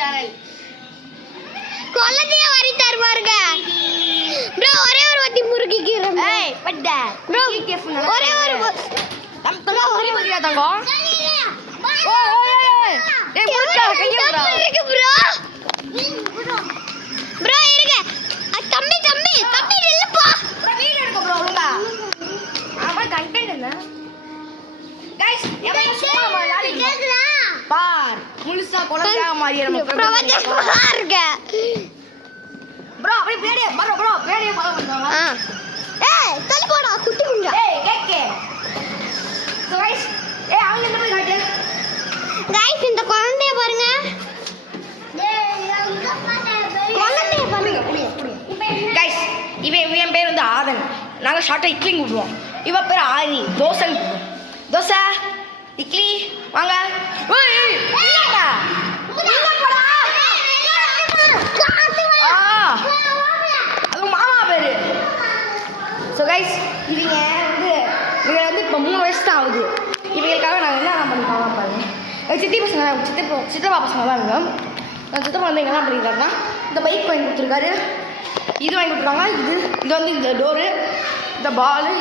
Channel. கொலதைய வரி தர பாருங்க. bro ஒரே ஒரு வாட்டி முறுக்கிக்கிறேன். ஏய் பட்ட. bro ஒரே ஒரு தங்க ஒரே மாதிரியா தங்கம். ஓய் டேய் முறுக்கா கைய bro. இருக்கு bro. bro இருங்க. தம்பி நில்லுப்பா. bro வீடியோ எடுக்க bro ஒழுங்கா. ஆமா கண்டென்ட் என்ன? गाइस எவன் சும்மா விளையாடி கேக்குதா? பார் முழுசா கொலதையா மாதிரி நம்ம பிரபஞ்சம் பாருங்க. bro அப்படியே பேடியே bro பேடியே ஃபாலோ பண்ணுவாங்க. ஏய் தள்ளி போடா குட்டி குஞ்சா. ஏய் கேக்கே. So guys ஏய் அவங்க என்ன போய் காட்டு. गाइस இந்த குழந்தைய பாருங்க. குழந்தைய பாருங்க. गाइस இவன் பேர் வந்து ஆதன். நாங்க ஷார்ட்டா இட்லி கூடுவோம். இவ பேர் ஆரி தோசன். தோசை இட்லி வாங்க. ஏய் என்னடா என்ன போடா. அது மாமா பேரு. So guys இவங்க வந்து இப்போ 3 வயசு தான் ஆகுது. இவங்களுக்காக நாங்கள் என்ன பண்ணிக்கலாம் பாருங்க. சித்தப்பா பசங்க தான் இருங்க. சித்தப்பா வந்து என்ன பண்ணியிருக்காருன்னா இந்த பைக் வாங்கி கொடுத்துருக்காரு. இது வாங்கி கொடுத்துருக்காங்க. இது வந்து இந்த டோரு, இந்த பாலு,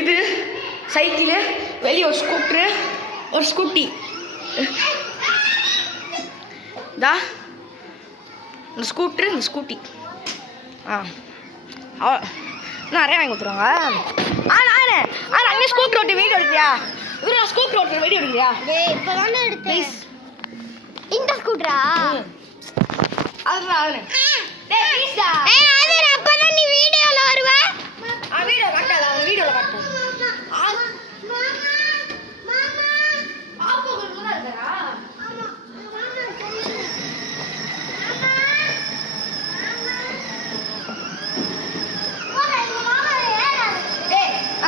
இது சைக்கிளு, வெளியே ஒரு ஸ்கூட்ரு, ஒரு ஸ்கூட்டி. இந்த ஸ்கூட்ரு, இந்த ஸ்கூட்டி. நிறைய வாங்கி கொடுத்துருவாங்க. அங்கே ஸ்கூட்டர் ஓட்டி வீடியோ எடுக்கிறியா? இவரு ஸ்கூட்டர் ஓட்டுற வீடியோ எடுக்கிறியா? இப்போ தானே எடுத்தேன். இந்த ஸ்கூட்டரா? அதுதான் டேய் ப்ளீஸ்டா. ஏய் அது அப்பதான் நீ வீடியோல வருவ. வீடியோ காட்டாத, வீடியோல காட்டு. பாப்பா கூட இருக்கா?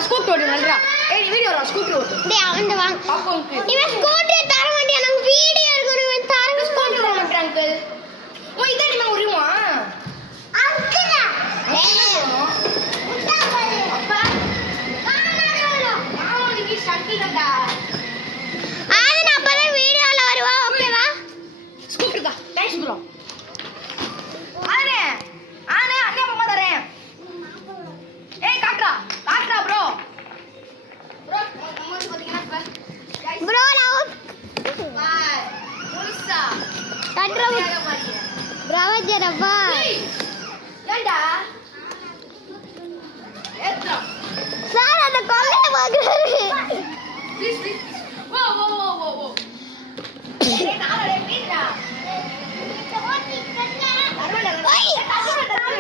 ஸ்கூட்டர் ஓட்டு நல்லா. ஏய் வீடியோல ஸ்கூட்டர் ஓட்டு. டேய் அவன் வாங்க. பாப்பா இவன் ஸ்கூட்டர் தர மாட்டியா? நம்ம வீடியோ எடுக்கணும். இவன் தர ஸ்கூட்டர் வர மாட்டேன் அங்கிள். ஓ இதடி நான் உரியுமா? அங்கிள். ஏய் முட்டா பாரு. அப்பா மாமா நீ சக்கில் கட்டா. ஆனா அப்பதான் வீடியோல வருவா. ஓகேவா? ஸ்கூட்டர் தான். Thanks bro. ஆனே அண்ணே மாமா தரேன். ஏய் காட்றா ப்ரோ. நம்ம வந்து பாத்தீங்கன்னா ப்ரோ நான் பாய் முழுசா கட்ற பிரவஜரப்பா